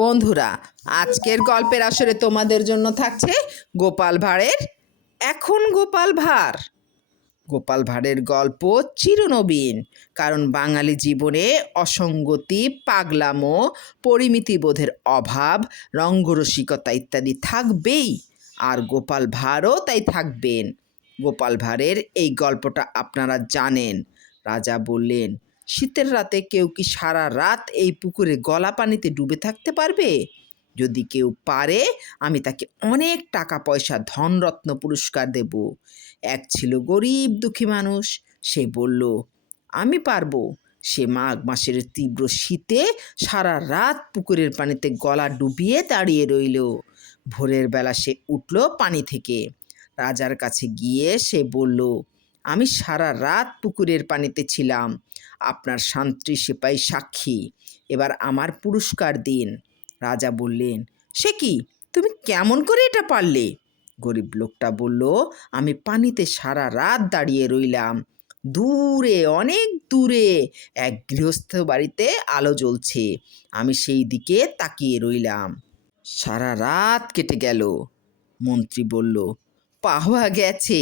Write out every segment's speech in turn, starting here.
বন্ধুরা, আজকের গল্পের আসরে তোমাদের জন্য থাকছে গোপাল ভাঁড়ের এখন গোপাল ভাঁড়। গোপাল ভাঁড়ের গল্প চিরনবীন, কারণ বাঙালি জীবনে অসঙ্গতি, পাগলামো, পরিমিতিবোধের অভাব, রঙ্গরসিকতা ইত্যাদি থাকবেই, আর গোপাল ভাঁড়ও তাই থাকবেন। গোপাল ভাঁড়ের এই গল্পটা আপনারা জানেন। রাজা বললেন, শীতের রাতে কেউ কি সারা রাত এই পুকুরে গলা পানিতে ডুবে থাকতে পারবে? যদি কেউ পারে, আমি তাকে অনেক টাকা পয়সা ধনরত্ন পুরস্কার দেব। এক ছিল গরিব দুঃখী মানুষ, সে বলল, আমি পারবো। সে মাঘ মাসের তীব্র শীতে সারা রাত পুকুরের পানিতে গলা ডুবিয়ে দাঁড়িয়ে রইল। ভোরের বেলা সে উঠল পানি থেকে। রাজার কাছে গিয়ে সে বলল, আমি সারা রাত পুকুরের পানিতে ছিলাম, আপনার শান্তি সেপাই সাক্ষী, এবার আমার পুরস্কার দিন। রাজা বললেন, সে কি, তুমি কেমন করে এটা পারলে? গরিব লোকটা বলল, আমি পানিতে সারা রাত দাঁড়িয়ে রইলাম। দূরে, অনেক দূরে এক গৃহস্থ বাড়িতে আলো জ্বলছে, আমি সেই দিকে তাকিয়ে রইলাম। সারা রাত কেটে গেল। মন্ত্রী বলল, পাওয়া গেছে।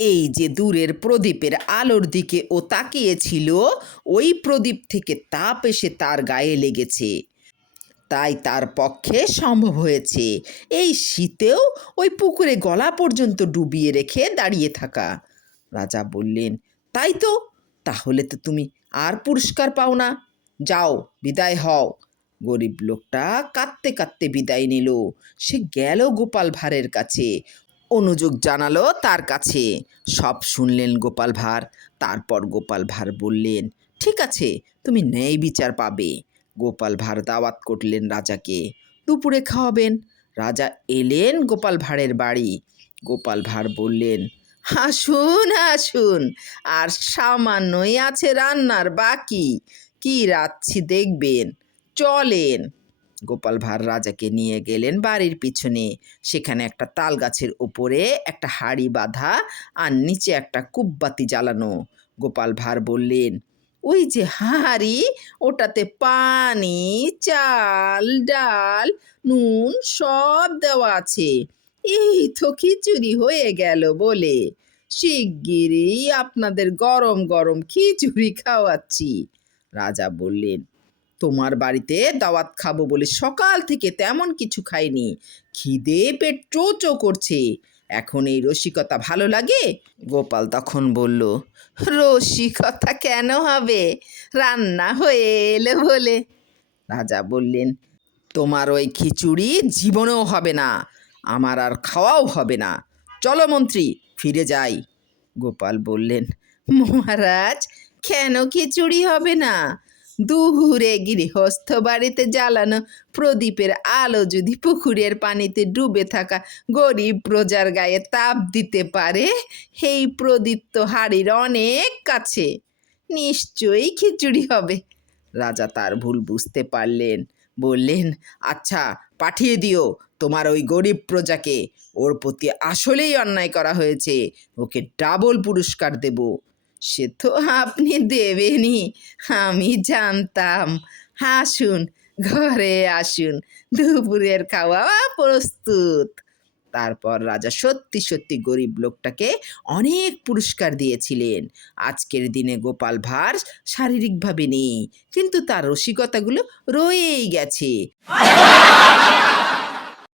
এই যে দূরের প্রদীপের আলোর দিকে ও তাকিয়েছিল, ওই প্রদীপ থেকে তাপ এসে তার গায়ে লেগেছে, তাই তার পক্ষে সম্ভব হয়েছে এই শীতেও ওই পুকুরে গলা পর্যন্ত ডুবিয়ে রেখে দাঁড়িয়ে থাকা। রাজা বললেন, তাই তো, তাহলে তো তুমি আর পুরস্কার পাও না, যাও, বিদায় হও। গরিব লোকটা কাঁদতে কাঁদতে বিদায় নিল। সে গেল গোপাল ভাঁড়ের কাছে, অনুযোগ জানালো তার কাছে। সব শুনলেন গোপাল ভাঁড়। তারপর গোপাল ভাঁড় বললেন, ঠিক আছে, তুমি ন্যায় বিচার পাবে। গোপাল ভাঁড় দাওয়াত করলেন রাজাকে, দুপুরে খাওয়াবেন। রাজা এলেন গোপাল ভাঁড়ের বাড়ি। গোপাল ভাঁড় বললেন, আসুন আসুন, আর সামান্যই আছে রান্নার বাকি, কি রাঁধছি দেখবেন, চলেন। গোপাল ভাঁড় রাজাকে নিয়ে গেলেন বাড়ির পিছনে। সেখানে একটা তাল গাছের ওপরে একটা হাঁড়ি বাঁধা, আর নিচে একটা কুপবাতি জ্বালানো। গোপাল ভাঁড় বললেন, ওই যে হাঁড়ি, ওটাতে পানি, চাল, ডাল, নুন সব দেওয়া আছে। এই তো খিচুড়ি হয়ে গেল বলে, শিগগিরই আপনাদের গরম গরম খিচুড়ি খাওয়াচ্ছি। রাজা বললেন, তোমার বাড়িতে দাওয়াত খাবো বলে সকাল থেকে তেমন কিছু খাইনি, খিদে পেট চোচো করছে, এখন এই রসিকতা ভালো লাগে? গোপাল তখন বলল, রসিকতা কেন হবে, রান্না হয়ে এলো বলে। রাজা বললেন, তোমার ওই খিচুড়ি জীবনেও হবে না, আমার আর খাওয়াও হবে না, চলো মন্ত্রী, ফিরে যাই। গোপাল বললেন, মহারাজ, কেন খিচুড়ি হবে না? দূরে গৃহস্থ বাড়িতে জ্বালানো প্রদীপের আলো যদি পুকুরের পানিতে ডুবে থাকা গরিব প্রজার গায়ে তাপ দিতে পারে, এই প্রদীপ তো হাড়ির অনেক কাছে, নিশ্চয়ই খিচুড়ি হবে। রাজা তার ভুল বুঝতে পারলেন, বললেন, আচ্ছা, পাঠিয়ে দিও তোমার ওই গরিব প্রজাকে, ওর প্রতি আসলেই অন্যায় করা হয়েছে, ওকে ডাবল পুরস্কার দেব। সে তো আপনি দেবেনই, আমি জানতাম। আসুন, ঘরে আসুন, দুপুরের খাওয়া প্রস্তুত। তারপর রাজা সত্যি সত্যি গরিব লোকটাকে অনেক পুরস্কার দিয়েছিলেন। আজকের দিনে গোপাল ভাঁড় শারীরিকভাবে নেই, কিন্তু তার রসিকতাগুলো রয়েই গেছে।